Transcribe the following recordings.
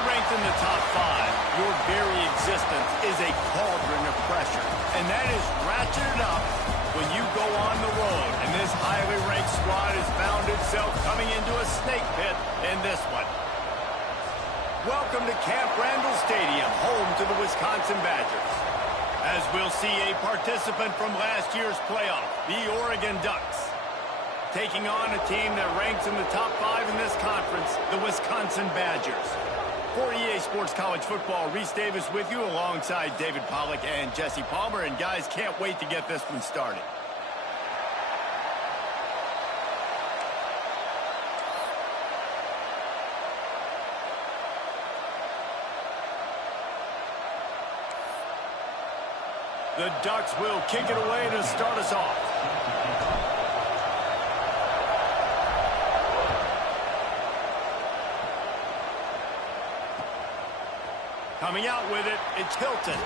you're ranked in the top 5, your very existence is a cauldron of pressure. And that is ratcheted up when you go on the road. And this highly ranked squad has found itself coming into a snake pit in this one. Welcome to Camp Randall Stadium, home to the Wisconsin Badgers. As we'll see a participant from last year's playoff, the Oregon Ducks, taking on a team that ranks in the top 5 in this conference, the Wisconsin Badgers. For EA Sports College Football, Reese Davis with you alongside David Pollack and Jesse Palmer. And guys, can't wait to get this one started. The Ducks will kick it away to start us off. Coming out with it, it's Hilton.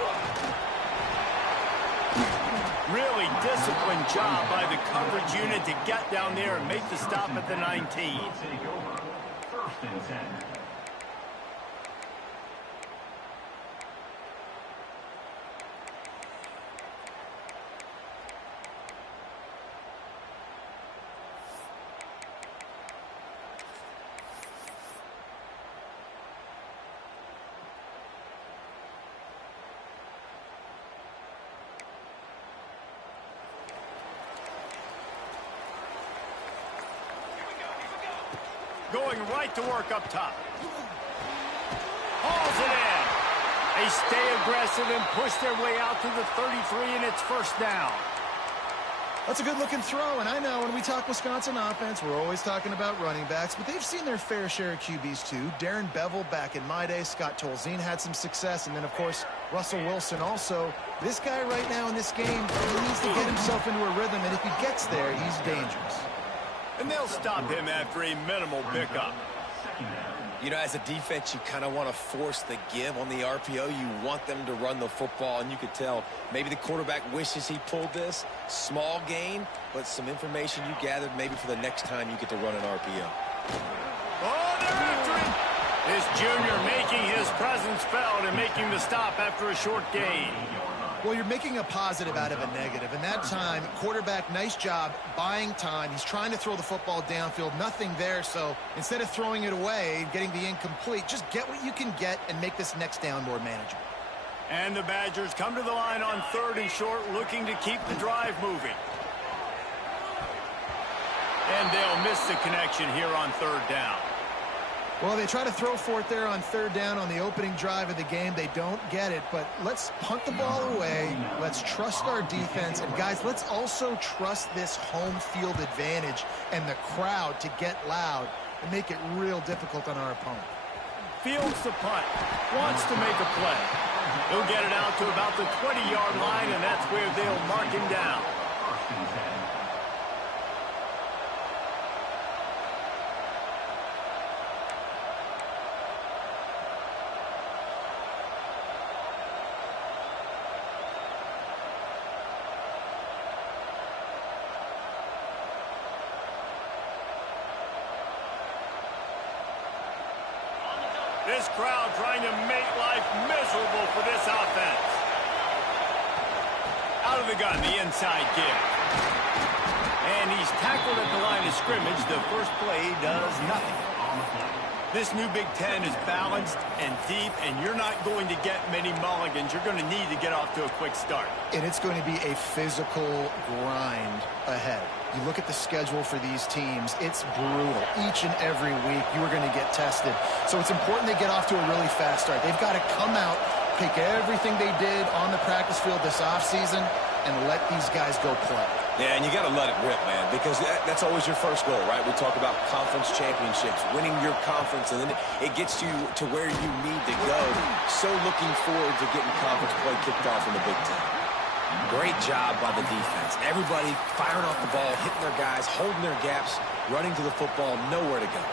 Really disciplined job by the coverage unit to get down there and make the stop at the 19. First and 10. Going right to work up top. Hauls it in. They stay aggressive and push their way out to the 33, and it's first down. That's a good-looking throw, and I know when we talk Wisconsin offense, we're always talking about running backs, but they've seen their fair share of QBs too. Darren Bevel back in my day, Scott Tolzien had some success, and then, of course, Russell Wilson also. This guy right now in this game, he needs to get himself into a rhythm, and if he gets there, he's dangerous. And they'll stop him after a minimal pickup. You know, as a defense, you kind of want to force the give on the RPO. You want them to run the football, and you could tell maybe the quarterback wishes he pulled this. Small gain, but some information you gathered maybe for the next time you get to run an RPO. Oh, they're after him. This junior making his presence felt and making the stop after a short gain. Well, you're making a positive out of a negative. And that time, quarterback, nice job buying time. He's trying to throw the football downfield. Nothing there. So instead of throwing it away, getting the incomplete, just get what you can get and make this next down more manageable. And the Badgers come to the line on 3rd and short, looking to keep the drive moving. And they'll miss the connection here on 3rd down. Well, they try to throw for it there on 3rd down on the opening drive of the game. They don't get it, but let's punt the ball away. Let's trust our defense. And, guys, let's also trust this home field advantage and the crowd to get loud and make it real difficult on our opponent. Fields the punt. Wants to make a play. He'll get it out to about the 20-yard line, and that's where they'll mark him down. This crowd trying to make life miserable for this offense. Out of the gun, the inside give. And he's tackled at the line of scrimmage. The first play does nothing. This new Big Ten is balanced and deep, and you're not going to get many mulligans. You're going to need to get off to a quick start. And it's going to be a physical grind ahead. You look at the schedule for these teams, it's brutal. Each and every week, you are going to get tested. So it's important they get off to a really fast start. They've got to come out, take everything they did on the practice field this offseason, and let these guys go play. Yeah, and you got to let it rip, man, because that's always your first goal, right? We talk about conference championships, winning your conference, and then it gets you to where you need to go. So looking forward to getting conference play kicked off in the Big Ten. Great job by the defense. Everybody firing off the ball, hitting their guys, holding their gaps, running to the football, nowhere to go.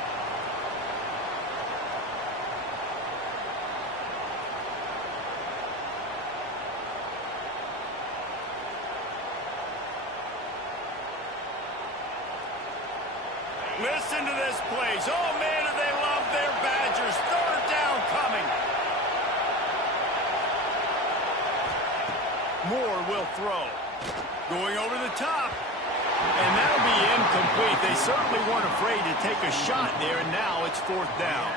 Listen to this place. Oh, man, do they love their Badgers. 3rd down coming. will throw. Going over the top. And that'll be incomplete. They certainly weren't afraid to take a shot there, and now it's 4th down.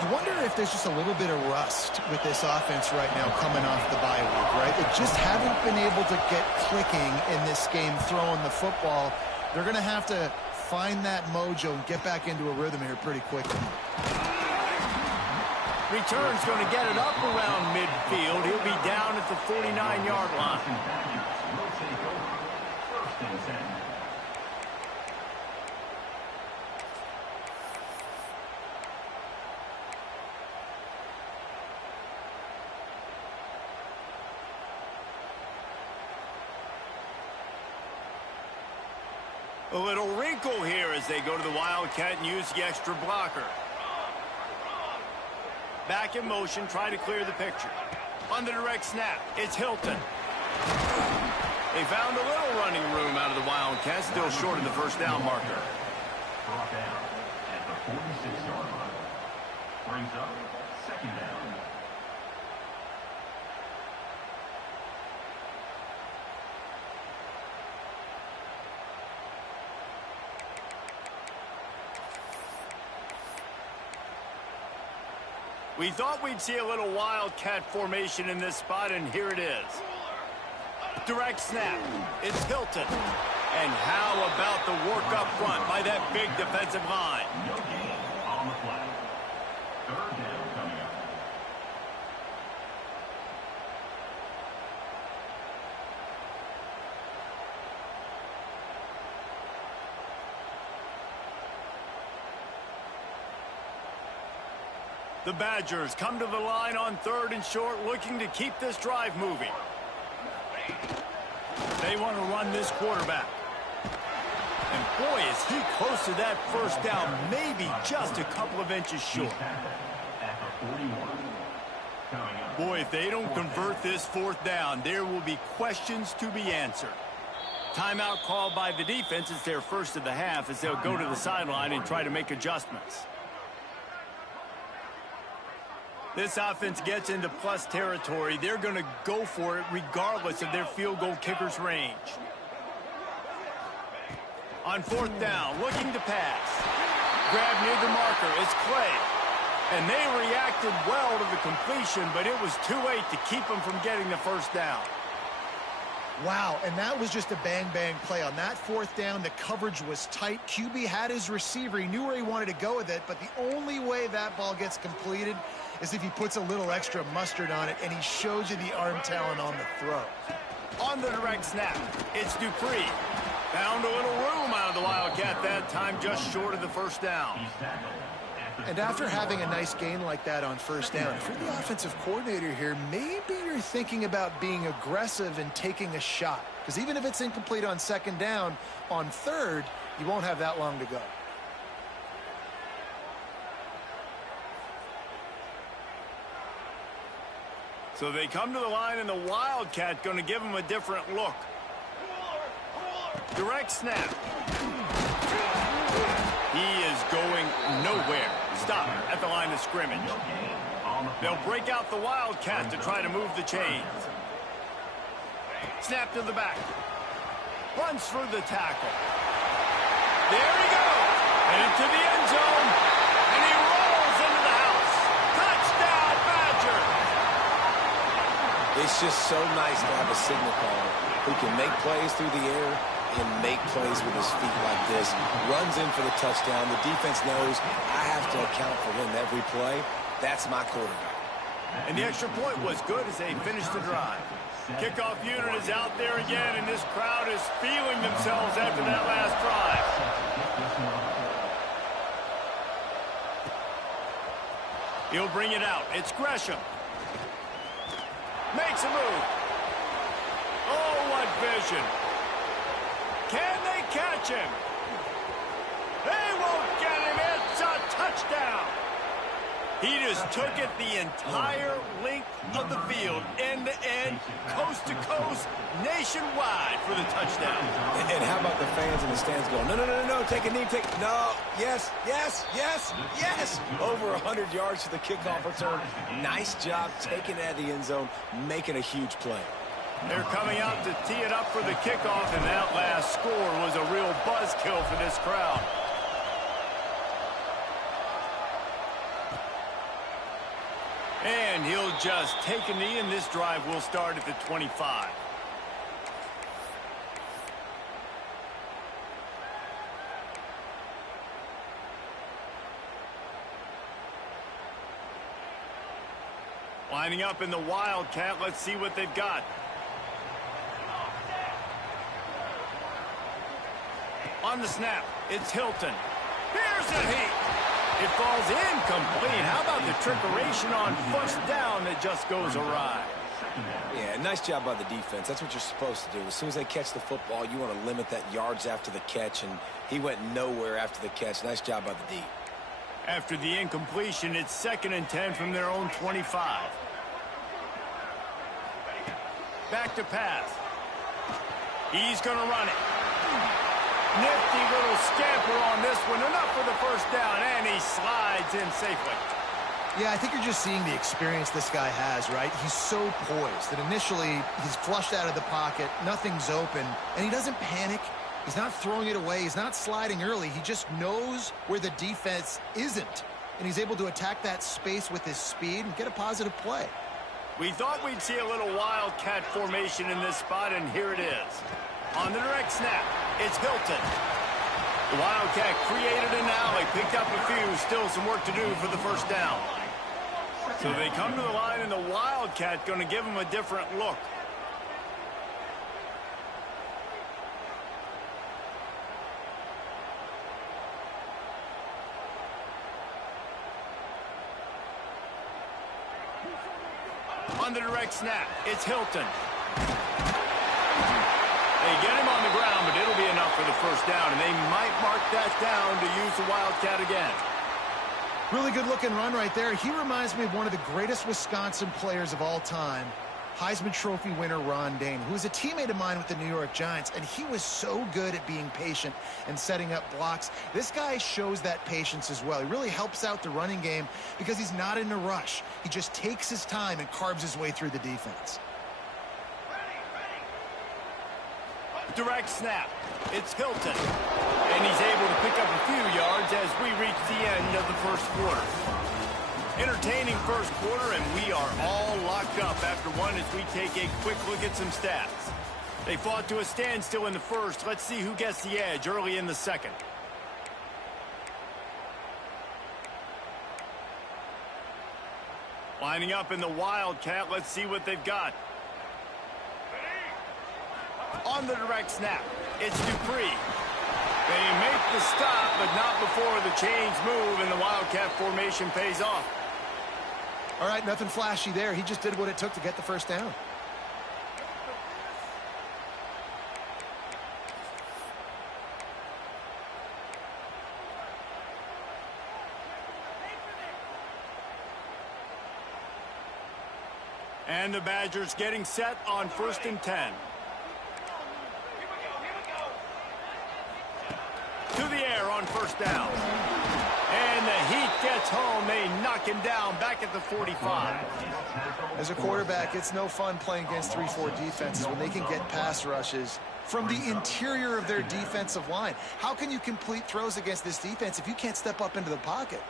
I wonder if there's just a little bit of rust with this offense right now coming off the bye week, right? They just haven't been able to get clicking in this game throwing the football. They're going to have to find that mojo and get back into a rhythm here pretty quickly. Return's going to get it up around midfield. He'll be down at the 49-yard line. A little wrinkle here as they go to the Wildcat and use the extra blocker. Back in motion, try to clear the picture. On the direct snap, it's Hilton. They found a little running room out of the Wildcats, still short of the 1st down marker. Brought down at the 46-yard line. Brings up 2nd down. We thought we'd see a little Wildcat formation in this spot, and here it is. Direct snap. It's Hilton. And how about the work up front by that big defensive line? No gain on the flag. 3rd down coming up. The Badgers come to the line on 3rd and short, looking to keep this drive moving. They want to run this quarterback. And boy, is he close to that 1st down, maybe just a couple of inches short. Boy, if they don't convert this 4th down, there will be questions to be answered. Timeout called by the defense. It's their 1st of the half as they'll go to the sideline and try to make adjustments. This offense gets into plus territory. They're going to go for it regardless of their field goal kicker's range. On 4th down, looking to pass. Grab near the marker. It's Clay. And they reacted well to the completion, but it was too late to keep them from getting the 1st down. Wow, and that was just a bang-bang play. On that 4th down, the coverage was tight. QB had his receiver. He knew where he wanted to go with it, but the only way that ball gets completed is if he puts a little extra mustard on it, and he shows you the arm talent on the throw. On the direct snap, it's Dupree. Found a little room out of the Wildcat that time, just short of the 1st down. And after having a nice gain like that on 1st down, if you're the offensive coordinator here, maybe you're thinking about being aggressive and taking a shot. Because even if it's incomplete on 2nd down, on 3rd, you won't have that long to go. So they come to the line, and the Wildcat going to give them a different look. Direct snap. He is going nowhere. Stop at the line of scrimmage. They'll break out the Wildcat to try to move the chains. Snap to the back. Runs for the tackle. There he goes. And into the end zone. And he rolls into the house. Touchdown, Badger. It's just so nice to have a signal caller who can make plays through the air and make plays with his feet like this. Runs in for the touchdown. The defense knows I have to account for him every play. That's my quarterback. And the extra point was good as they finished the drive. Kickoff unit is out there again, and this crowd is feeling themselves after that last drive. He'll bring it out. It's Gresham. Makes a move. Oh, what vision. Can they catch him? They won't get him. It's a touchdown. He just took it the entire length of the field, end to end, coast to coast, nationwide for the touchdown. And how about the fans in the stands going, no, no, no, no, no, take a knee, no, yes, yes, yes, yes. Over 100 yards to the kickoff return. Nice job taking it out of the end zone, making a huge play. They're coming out to tee it up for the kickoff, and that last score was a real buzzkill for this crowd. And he'll just take a knee, and this drive will start at the 25. Lining up in the Wildcat. Let's see what they've got. On the snap, it's Hilton. Here's the heat. It falls incomplete. How about the trickeration on first down that just goes awry? Yeah, nice job by the defense. That's what you're supposed to do. As soon as they catch the football, you want to limit that yards after the catch, and he went nowhere after the catch. Nice job by the D. After the incompletion, it's 2nd and 10 from their own 25. Back to pass. He's going to run it. Nifty little scamper on this one. Enough for the first down, and he slides in safely. Yeah, I think you're just seeing the experience this guy has, right? He's so poised that initially he's flushed out of the pocket, nothing's open, and he doesn't panic. He's not throwing it away. He's not sliding early. He just knows where the defense isn't, and he's able to attack that space with his speed and get a positive play. We thought we'd see a little Wildcat formation in this spot, and here it is. On the direct snap, it's Hilton. The Wildcat created an alley, picked up a few, still some work to do for the first down. So they come to the line, and the Wildcat going to give them a different look. On the direct snap, it's Hilton. They get him on the ground, but it'll be enough for the first down, and they might mark that down to use the Wildcat again. Really good-looking run right there. He reminds me of one of the greatest Wisconsin players of all time, Heisman Trophy winner Ron Dayne, who was a teammate of mine with the New York Giants, and he was so good at being patient and setting up blocks. This guy shows that patience as well. He really helps out the running game because he's not in a rush. He just takes his time and carves his way through the defense. Direct snap. It's Hilton. And he's able to pick up a few yards as we reach the end of the first quarter. Entertaining first quarter, and we are all locked up after one as we take a quick look at some stats. They fought to a standstill in the first. Let's see who gets the edge early in the second. Lining up in the Wildcat. Let's see what they've got. On the direct snap, it's Dupree. They make the stop, but not before the chains move and the Wildcat formation pays off. All right, nothing flashy there. He just did what it took to get the first down. And the Badgers getting set on 1st and 10. To the air on first down. And the Heat gets home. They knock him down back at the 45. As a quarterback, it's no fun playing against 3-4 defenses when they can get pass rushes from the interior of their defensive line. How can you complete throws against this defense if you can't step up into the pocket?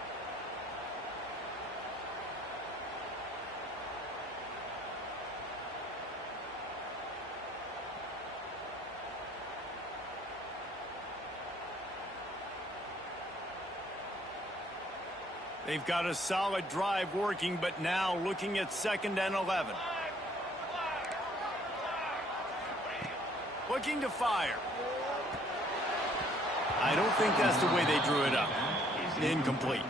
They've got a solid drive working, but now looking at 2nd and 11. Looking to fire. I don't think that's the way they drew it up. Incomplete.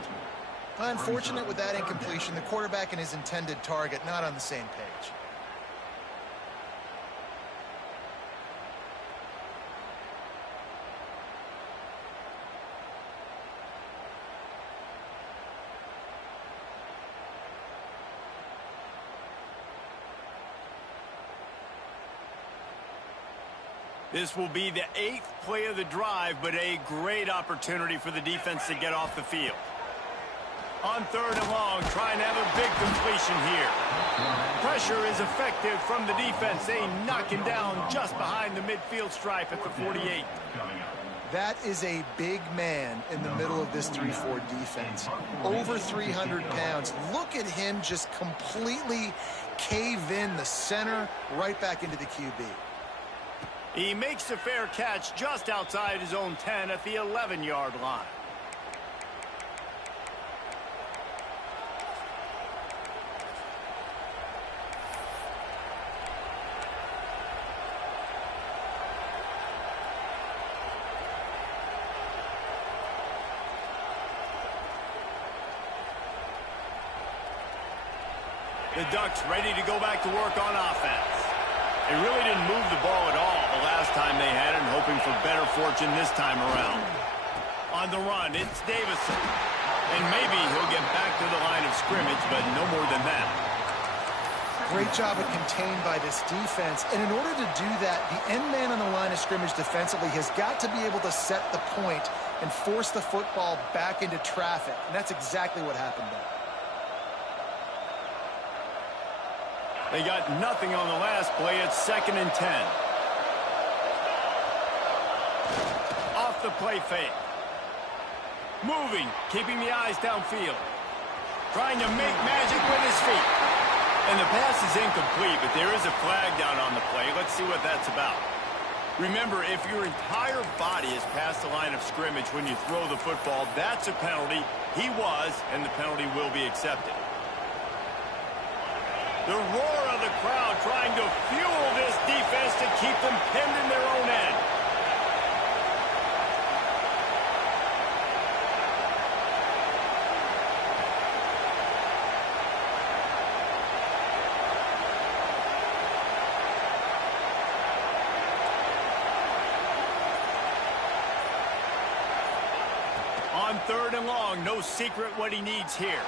Unfortunate with that incompletion. The quarterback and his intended target not on the same page. This will be the 8th play of the drive, but a great opportunity for the defense to get off the field. On 3rd and long, trying to have a big completion here. Pressure is effective from the defense. They knock him down just behind the midfield stripe at the 48. That is a big man in the middle of this 3-4 defense. Over 300 pounds. Look at him just completely cave in the center, right back into the QB. He makes the fair catch just outside his own 10 at the 11-yard line. The Ducks ready to go back to work on offense. They really didn't move the ball at all the last time they had it, and hoping for better fortune this time around. On the run, it's Davison. And maybe he'll get back to the line of scrimmage, but no more than that. Great job of contained by this defense. And in order to do that, the end man on the line of scrimmage defensively has got to be able to set the point and force the football back into traffic. And that's exactly what happened there. They got nothing on the last play. It's 2nd and 10. Off the play fake. Moving, keeping the eyes downfield. Trying to make magic with his feet. And the pass is incomplete, but there is a flag down on the play. Let's see what that's about. Remember, if your entire body is past the line of scrimmage when you throw the football, that's a penalty. He was, and the penalty will be accepted. The roar of the crowd trying to fuel this defense to keep them pinned in their own end. On 3rd and long, no secret what he needs here.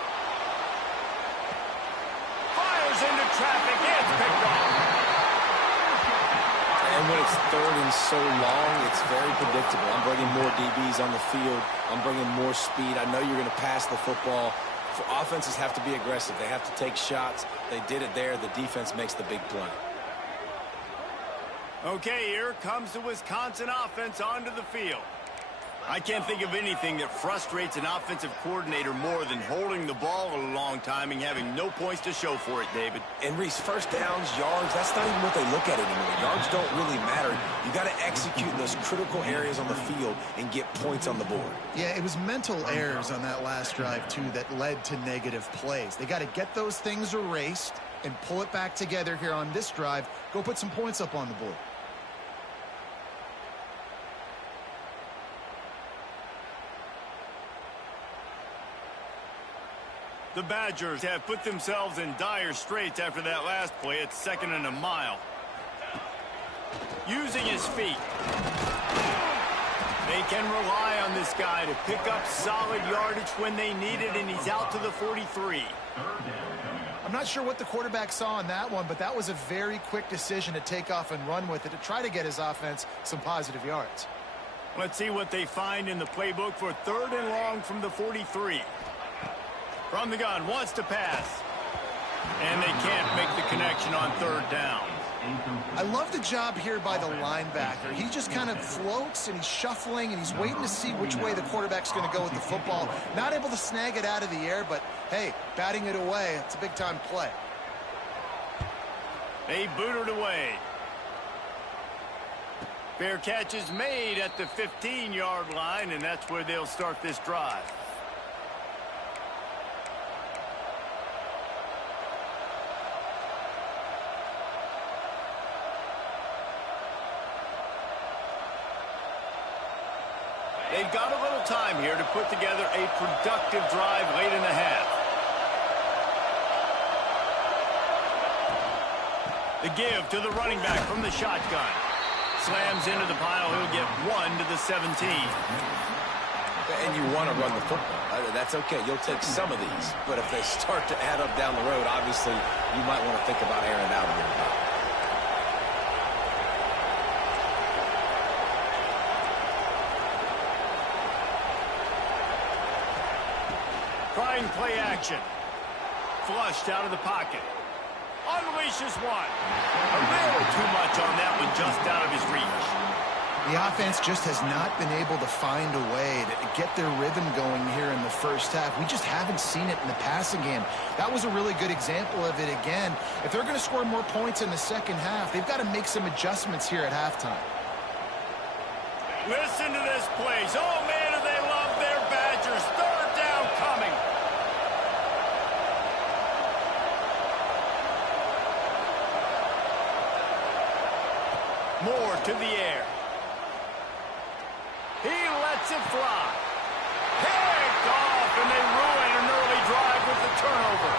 Into traffic, it's picked off. And when it's 3rd and so long, it's very predictable. I'm bringing more DBs on the field. I'm bringing more speed. I know you're going to pass the football. For offenses have to be aggressive. They have to take shots. They did it there. The defense makes the big play. Okay, here comes the Wisconsin offense onto the field. I can't think of anything that frustrates an offensive coordinator more than holding the ball a long time and having no points to show for it, David. And Reese, first downs, yards, that's not even what they look at anymore. Yards don't really matter. You got to execute in those critical areas on the field and get points on the board. Yeah, it was mental errors on that last drive, too, that led to negative plays. They got to get those things erased and pull it back together here on this drive. Go put some points up on the board. The Badgers have put themselves in dire straits after that last play. It's 2nd and a mile. Using his feet. They can rely on this guy to pick up solid yardage when they need it, and he's out to the 43. I'm not sure what the quarterback saw on that one, but that was a very quick decision to take off and run with it to try to get his offense some positive yards. Let's see what they find in the playbook for 3rd and long from the 43. From the gun, wants to pass. And they can't make the connection on 3rd down. I love the job here by the linebacker. He just kind of floats and he's shuffling and he's waiting to see which way the quarterback's going to go with the football. Not able to snag it out of the air, but hey, batting it away, it's a big-time play. They boot it away. Fair catch is made at the 15-yard line, and that's where they'll start this drive. They've got a little time here to put together a productive drive late in the half. The give to the running back from the shotgun. Slams into the pile. He'll get 1 to the 17. And you want to run the football. That's okay. You'll take some of these. But if they start to add up down the road, obviously, you might want to think about airing it out a little bit. trying play action. Flushed out of the pocket. Unleashes one. A little too much on that one, just out of his reach. The offense just has not been able to find a way to get their rhythm going here in the first half. We just haven't seen it in the passing game. That was a really good example of it again. If they're going to score more points in the second half, they've got to make some adjustments here at halftime. Listen to this place. Oh, man, do they love their Badgers. Third down coming. More to the air. He lets it fly. Picked off, and they ruin an early drive with the turnover.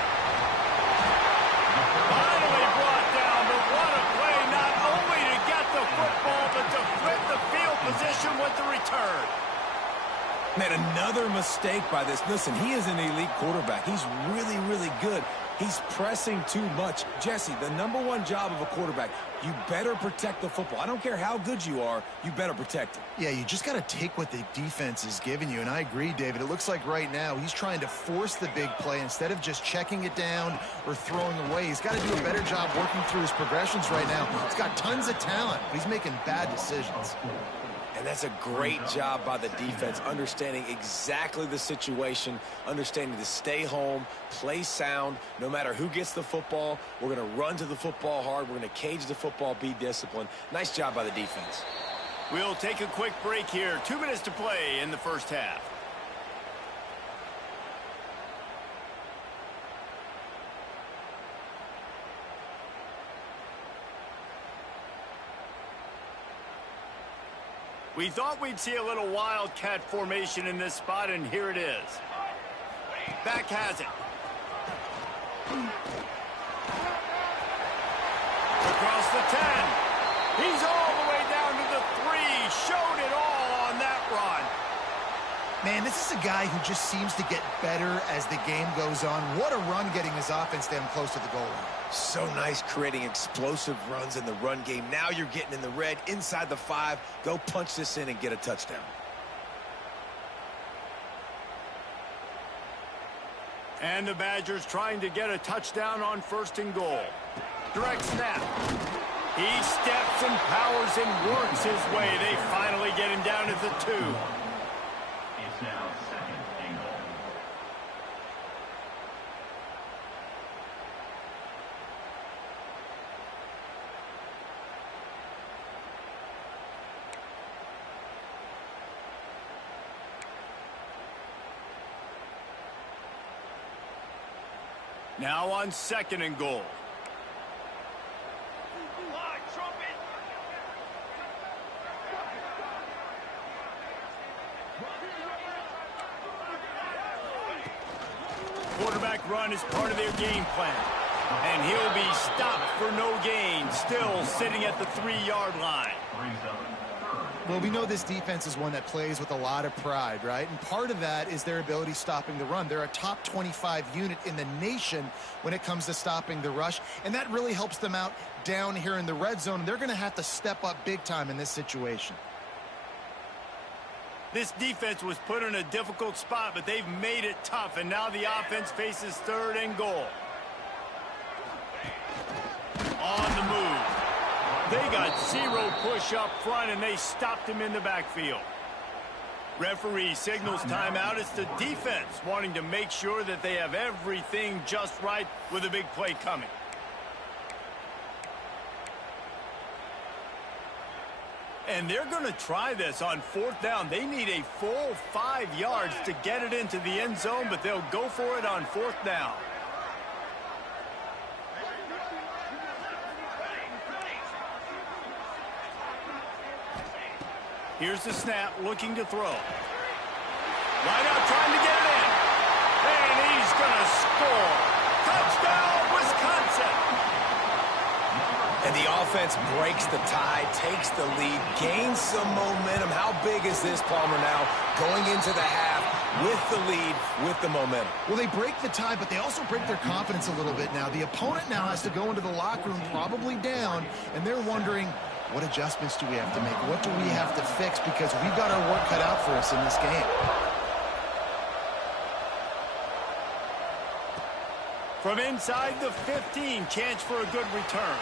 Finally brought down, but what a play, not only to get the football, but to flip the field position with the return. Man, another mistake by this. Listen, he is an elite quarterback. He's really, really good. He's pressing too much. Jesse, the #1 job of a quarterback, you better protect the football. I don't care how good you are, you better protect it. Yeah, you just got to take what the defense is giving you, and I agree, David. It looks like right now he's trying to force the big play instead of just checking it down or throwing away. He's got to do a better job working through his progressions right now. He's got tons of talent, but he's making bad decisions. And that's a great job by the defense, understanding exactly the situation, understanding to stay home, play sound, no matter who gets the football. We're going to run to the football hard. We're going to cage the football, be disciplined. Nice job by the defense. We'll take a quick break here. 2 minutes to play in the first half. We thought we'd see a little wildcat formation in this spot, and here it is. Back has it. Across the 10. He's all the way down to the 3. Showed it all on that run. Man, this is a guy who just seems to get better as the game goes on. What a run getting his offense down close to the goal line. So nice creating explosive runs in the run game. Now you're getting in the red, inside the 5. Go punch this in and get a touchdown. And the Badgers trying to get a touchdown on 1st and goal. Direct snap. He steps and powers and works his way. They finally get him down at the 2. It's now 2nd and goal. Now on 2nd and goal. Quarterback run is part of their game plan. And he'll be stopped for no gain, still sitting at the 3-yard line. Well, we know this defense is one that plays with a lot of pride, right? And part of that is their ability stopping the run. They're a top 25 unit in the nation when it comes to stopping the rush, and that really helps them out down here in the red zone. And they're going to have to step up big time in this situation. This defense was put in a difficult spot, but they've made it tough, and now the offense faces 3rd and goal. On the move. They got 0 push up front, and they stopped him in the backfield. Referee signals timeout. It's the defense wanting to make sure that they have everything just right with a big play coming. And they're going to try this on 4th down. They need a full 5 yards to get it into the end zone, but they'll go for it on 4th down. Here's the snap, looking to throw. Right out, trying to get it in. And he's going to score. Touchdown, Wisconsin. And the offense breaks the tie, takes the lead, gains some momentum. How big is this, Palmer, now going into the half with the lead, with the momentum? Well, they break the tie, but they also break their confidence a little bit now. The opponent now has to go into the locker room probably down, and they're wondering, what adjustments do we have to make? What do we have to fix? Because we've got our work cut out for us in this game. From inside the 15, chance for a good return.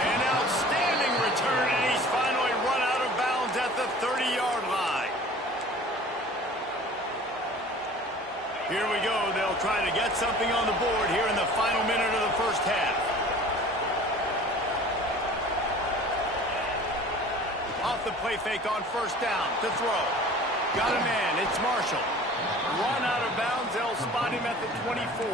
An outstanding return, and he's finally run out of bounds at the 30-yard line. Here we go. They'll try to get something on the board here in the final minute of the first half. Off the play fake on first down to throw. Got a man. It's Marshall. Run out of bounds. They'll spot him at the 24.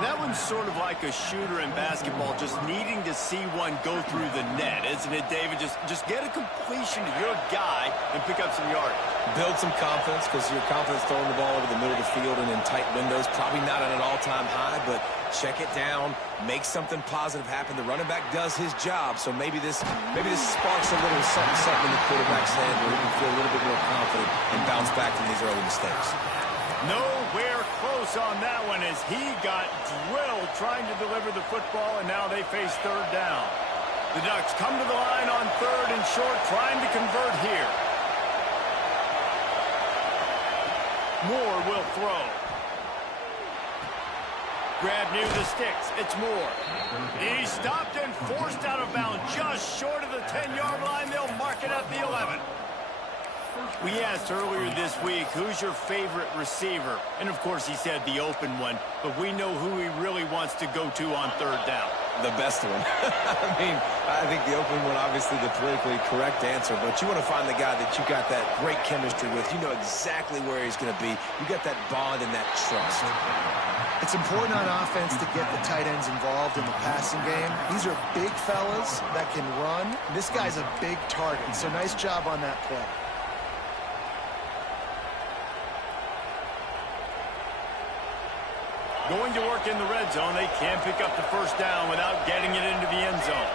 That one's sort of like a shooter in basketball, just needing to see one go through the net, isn't it, David? Just get a completion to your guy and pick up some yardage. Build some confidence, because your confidence throwing the ball over the middle of the field and in tight windows, probably not at an all-time high, but check it down, make something positive happen. The running back does his job, so maybe this sparks a little something in the quarterback's head where he can feel a little bit more confident and bounce back from these early mistakes. Nowhere close on that one as he got drilled trying to deliver the football, and now they face third down. The Ducks come to the line on third and short, trying to convert here. Moore will throw. Grab near the sticks. It's Moore. He's stopped and forced out of bounds just short of the 10-yard line. They'll mark it at the 11. We asked earlier this week, who's your favorite receiver? And, of course, he said the open one, but we know who he really wants to go to on third down. The best one. I think the open one, obviously the politically correct answer, but you want to find the guy that you got that great chemistry with. You know exactly where he's going to be. You got that bond and that trust. It's important on offense to get the tight ends involved in the passing game. These are big fellas that can run. This guy's a big target, so nice job on that play. Going to work in the red zone. They can pick up the first down without getting it into the end zone.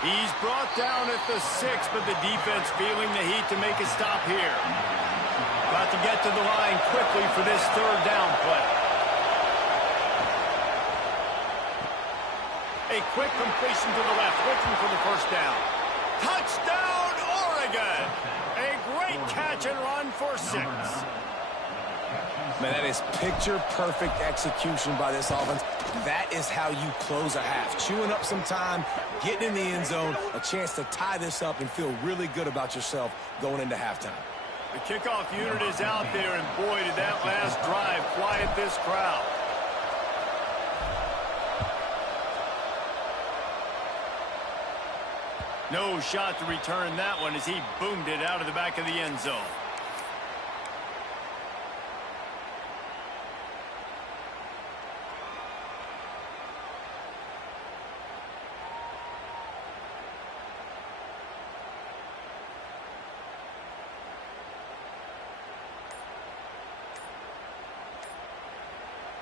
He's brought down at the 6, but the defense feeling the heat to make a stop here. Got to get to the line quickly for this third down play. A quick completion to the left, looking for the first down. Touchdown, Oregon! A great catch and run for 6. Man, that is picture-perfect execution by this offense. That is how you close a half. Chewing up some time, getting in the end zone, a chance to tie this up and feel really good about yourself going into halftime. The kickoff unit is out there, and boy, did that last drive quiet this crowd. No shot to return that one as he boomed it out of the back of the end zone.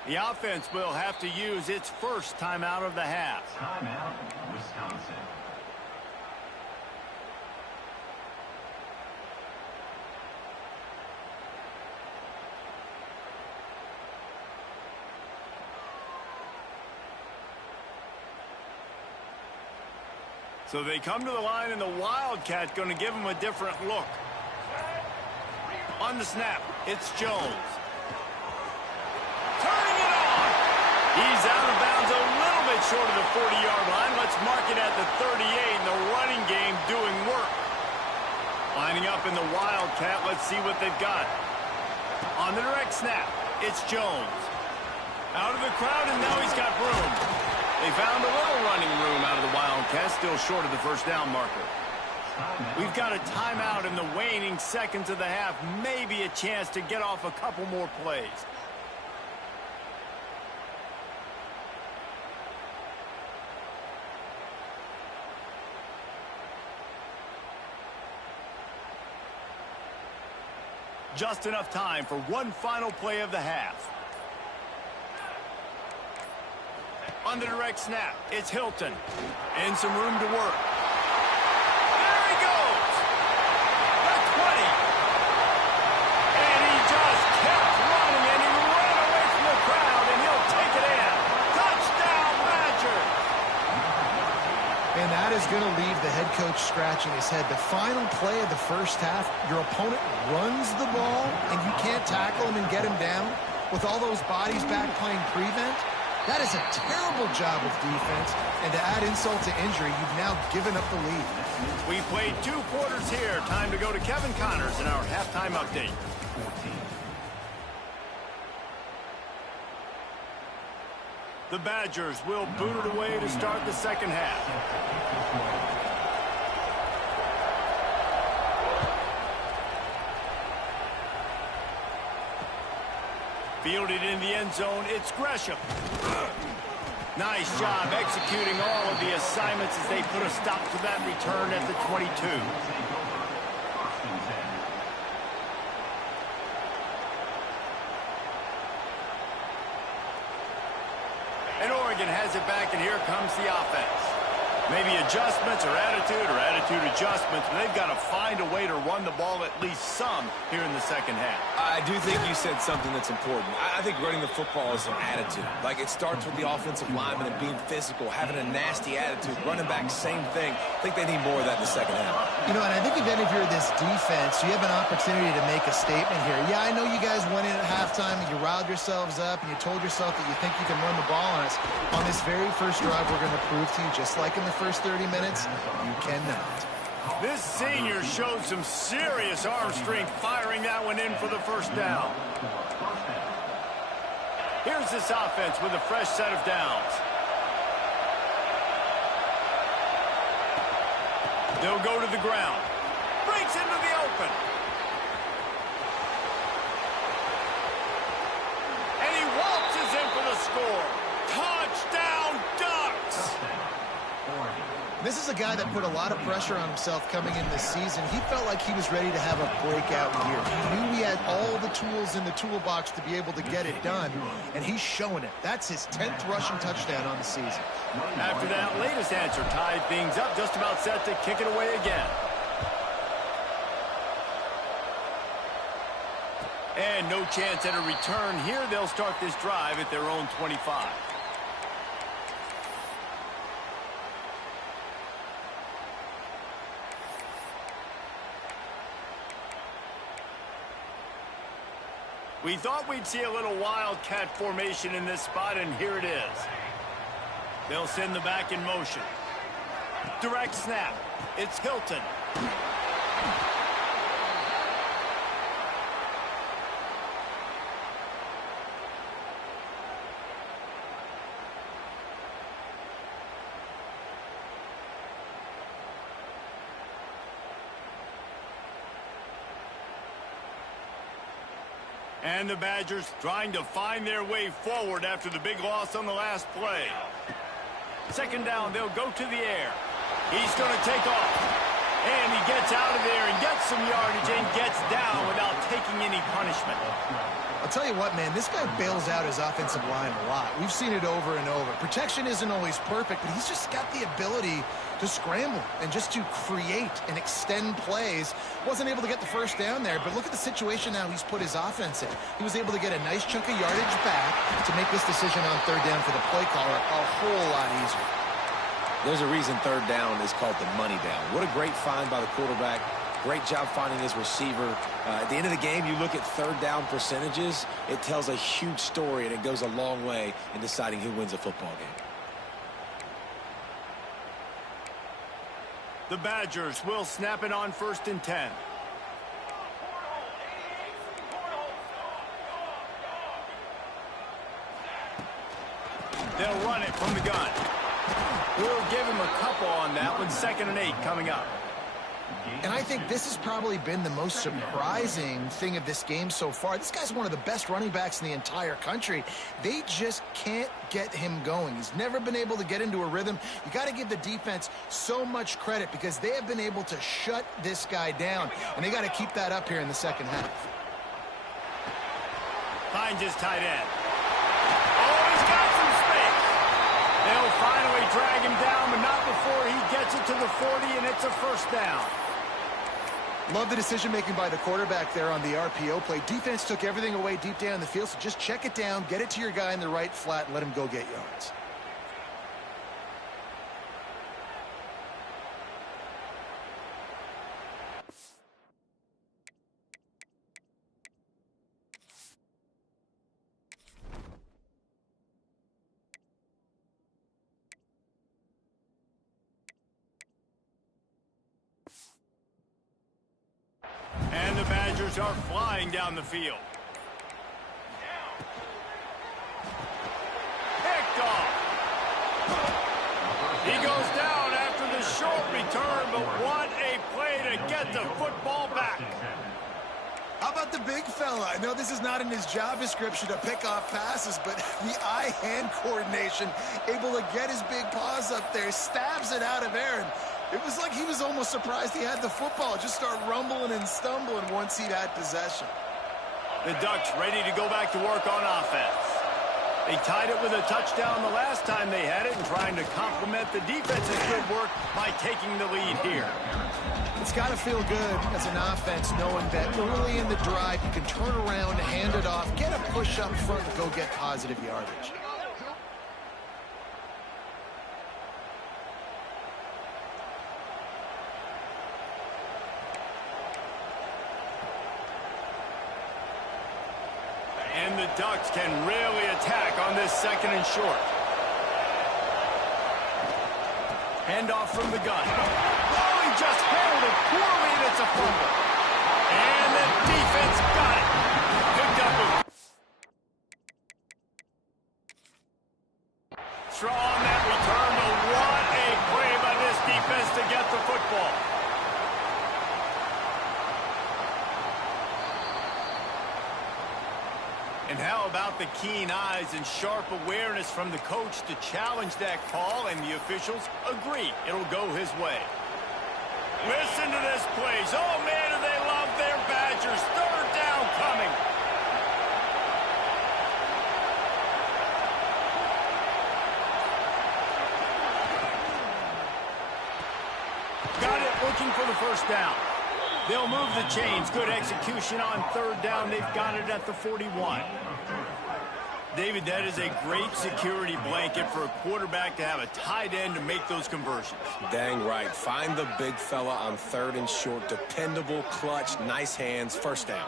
The offense will have to use its first timeout of the half. Timeout, Wisconsin. So they come to the line, and the Wildcat going to give them a different look. On the snap, it's Jones. Turning it on. He's out of bounds a little bit short of the 40-yard line. Let's mark it at the 38, and the running game doing work. Lining up in the Wildcat, let's see what they've got. On the direct snap, it's Jones. Out of the crowd, and now he's got room. They found a little running room out of the Wildcats, still short of the first down marker. We've got a timeout in the waning seconds of the half, maybe a chance to get off a couple more plays. Just enough time for one final play of the half. On the direct snap, it's Hilton. And some room to work. There he goes! The 20! And he just kept running, and he ran away from the crowd, and he'll take it in. Touchdown, Badgers! A And that is going to leave the head coach scratching his head. The final play of the first half, your opponent runs the ball, and you can't tackle him and get him down with all those bodies back playing prevent. That is a terrible job of defense. And to add insult to injury, you've now given up the lead. We played 2 quarters here. Time to go to Kevin Connors in our halftime update. The Badgers will boot it away to start the second half. Fielded in the end zone, it's Gresham. Nice job executing all of the assignments as they put a stop to that return at the 22. And Oregon has it back, and here comes the offense. Maybe adjustments or attitude adjustments, but they've got to find a way to run the ball at least some here in the second half. I do think you said something that's important. I think running the football is an attitude. Like, it starts with the offensive lineman and being physical, having a nasty attitude. Running back, same thing. I think they need more of that in the second half. You know, and I think even if you're this defense, you have an opportunity to make a statement here. Yeah, I know you guys went in at halftime and you riled yourselves up and you told yourself that you think you can run the ball on us. On this very first drive, we're going to prove to you, just like in the first 30 minutes, you cannot. This senior showed some serious arm strength firing that one in for the first down. Here's this offense with a fresh set of downs. They'll go to the ground. Breaks into the open. And he waltzes in for the score. Touchdown Ducks! This is a guy that put a lot of pressure on himself coming in this season. He felt like he was ready to have a breakout year. He knew he had all the tools in the toolbox to be able to get it done, and he's showing it. That's his 10th rushing touchdown on the season. After that latest answer tied things up, just about set to kick it away again. And no chance at a return here. They'll start this drive at their own 25. We thought we'd see a little wildcat formation in this spot, and here it is. They'll send the back in motion. Direct snap. It's Hilton. And the Badgers trying to find their way forward after the big loss on the last play. Second down, they'll go to the air. He's going to take off. And he gets out of there and gets some yardage and gets down without taking any punishment. I'll tell you what, man, this guy bails out his offensive line a lot. We've seen it over and over. Protection isn't always perfect, but he's just got the ability to scramble and just to create and extend plays. Wasn't able to get the first down there, but look at the situation now he's put his offense in. He was able to get a nice chunk of yardage back to make this decision on third down for the play caller a whole lot easier. There's a reason third down is called the money down. What a great find by the quarterback. Great job finding his receiver. At the end of the game, you look at third down percentages. It tells a huge story, and it goes a long way in deciding who wins a football game. The Badgers will snap it on 1st and 10. They'll run it from the gun. We'll give him a couple on that one. 2nd and 8 coming up. And I think this has probably been the most surprising thing of this game so far. This guy's one of the best running backs in the entire country. They just can't get him going. He's never been able to get into a rhythm. You got to give the defense so much credit because they have been able to shut this guy down. And they got to keep that up here in the second half. Finds his tight end. Oh, he's got some space. They'll finally drag him down, but not before he gets it to the 40, and it's a first down. Love the decision-making by the quarterback there on the RPO play. Defense took everything away deep down the field, so just check it down, get it to your guy in the right flat, and let him go get yards. receivers are flying down the field. Picked off. He goes down after the short return, but what a play to get the football back. How about the big fella? I know this is not in his job description to pick off passes, but the eye-hand coordination, able to get his big paws up there, stabs it out of Aaron. It was like he was almost surprised he had the football, just start rumbling and stumbling once he'd had possession. The Ducks ready to go back to work on offense. They tied it with a touchdown the last time they had it and trying to complement the defense's good work by taking the lead here. It's got to feel good as an offense knowing that early in the drive you can turn around, hand it off, get a push up front, and go get positive yardage. And the Ducks can really attack on this second and short. Handoff from the gun. Oh, he just handled it poorly, and it's a fumble. And the defense got it. Picked up with... Straw on that return, but what a play by this defense to get the football. And how about the keen eyes and sharp awareness from the coach to challenge that call, and the officials agree it'll go his way. Listen to this, please. Oh, man, do they love their Badgers. Third down coming. Got it, looking for the first down. They'll move the chains. Good execution on third down. They've got it at the 41. David, that is a great security blanket for a quarterback to have a tight end to make those conversions. Dang right. Find the big fella on third and short. Dependable, clutch, nice hands, first down.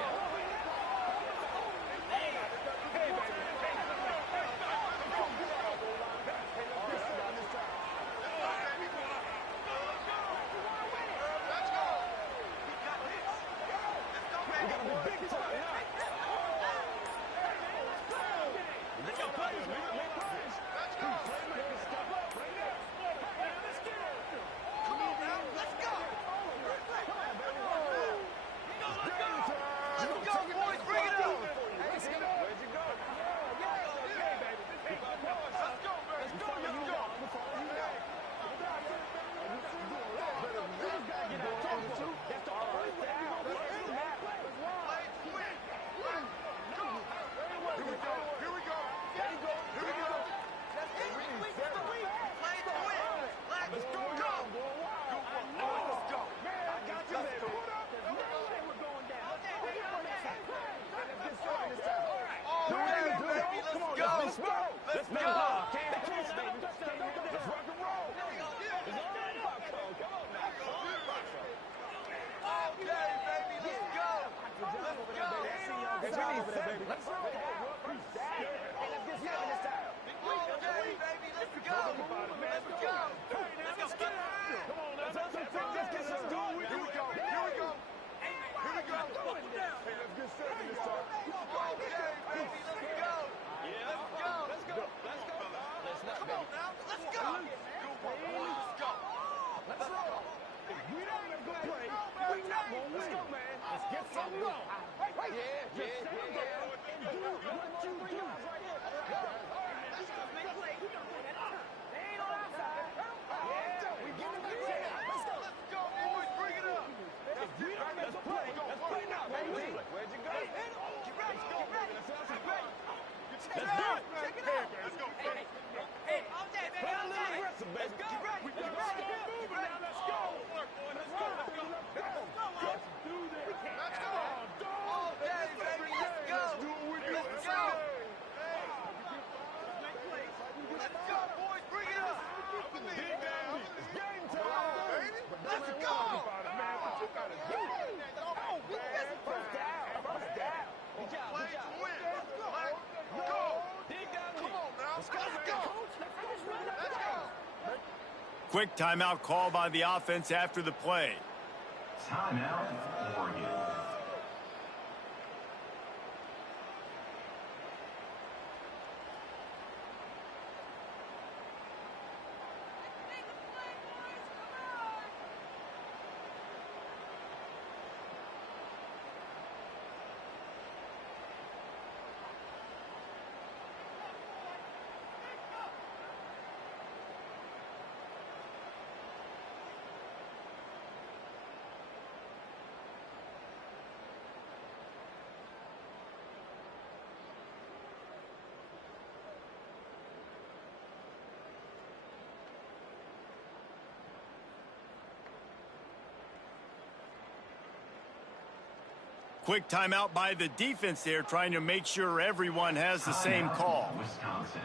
Quick timeout call by the offense after the play. Timeout, Oregon. Quick timeout by the defense there, trying to make sure everyone has the same call. Wisconsin.